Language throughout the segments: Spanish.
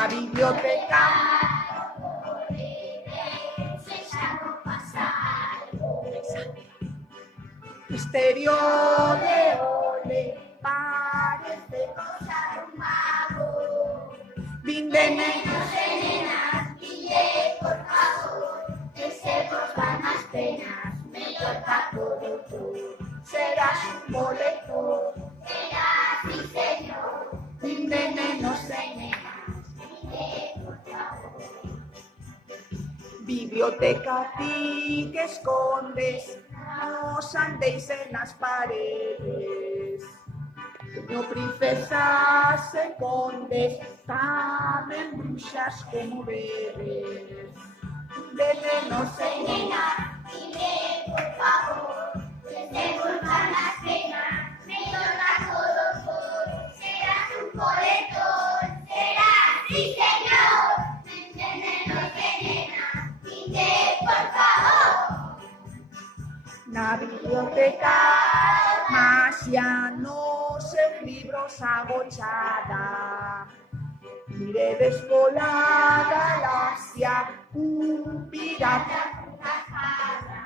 na biblioteca. Misterio de ole, parece cosa de un mago. Vinde nenos e nenas, vinde por favor, que se vos van as penas, mellor papo doutor. Serás un boleto, serás mi señor. Vinde nenos e nenas, vinde por favor. Biblioteca ti que escondes, nos andéis en las paredes. No princesas e condes, tamén bruxas como bebes. De nenos e nenas, dime por favor, que te volvan las penas, mellor papo doutor. Serás un colector, serás sí señor. De nenos e nenas, dime por favor. Na biblioteca Maxia nos seus libros agochada. Iredes pola galaxia, un pirata cunha espada.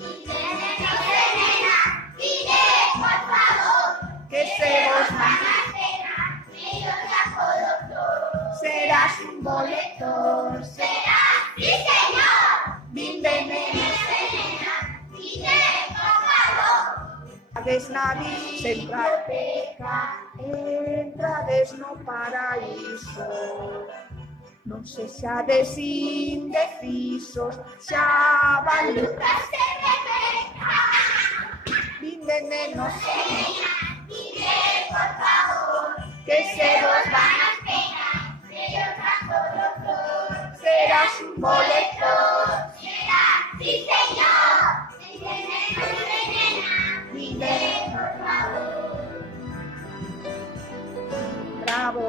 Nenos e nenas, dide por favor, que se vos van as penas, mellor papo doutor. Serás un boletor, serás sí señor. Vinde nenos e nenas, dide por favor. Entrades na biblioteca, entrades no paraíso. Non sexades indecisos, xa van Lucas e Rebeca. Vinde nenos e nenas, dide por favor, que se vos van as penas, mellor papo doutor. Serás un boletor, serás sí señor. Vinde nenos e nenas, dide por favor. Bravo.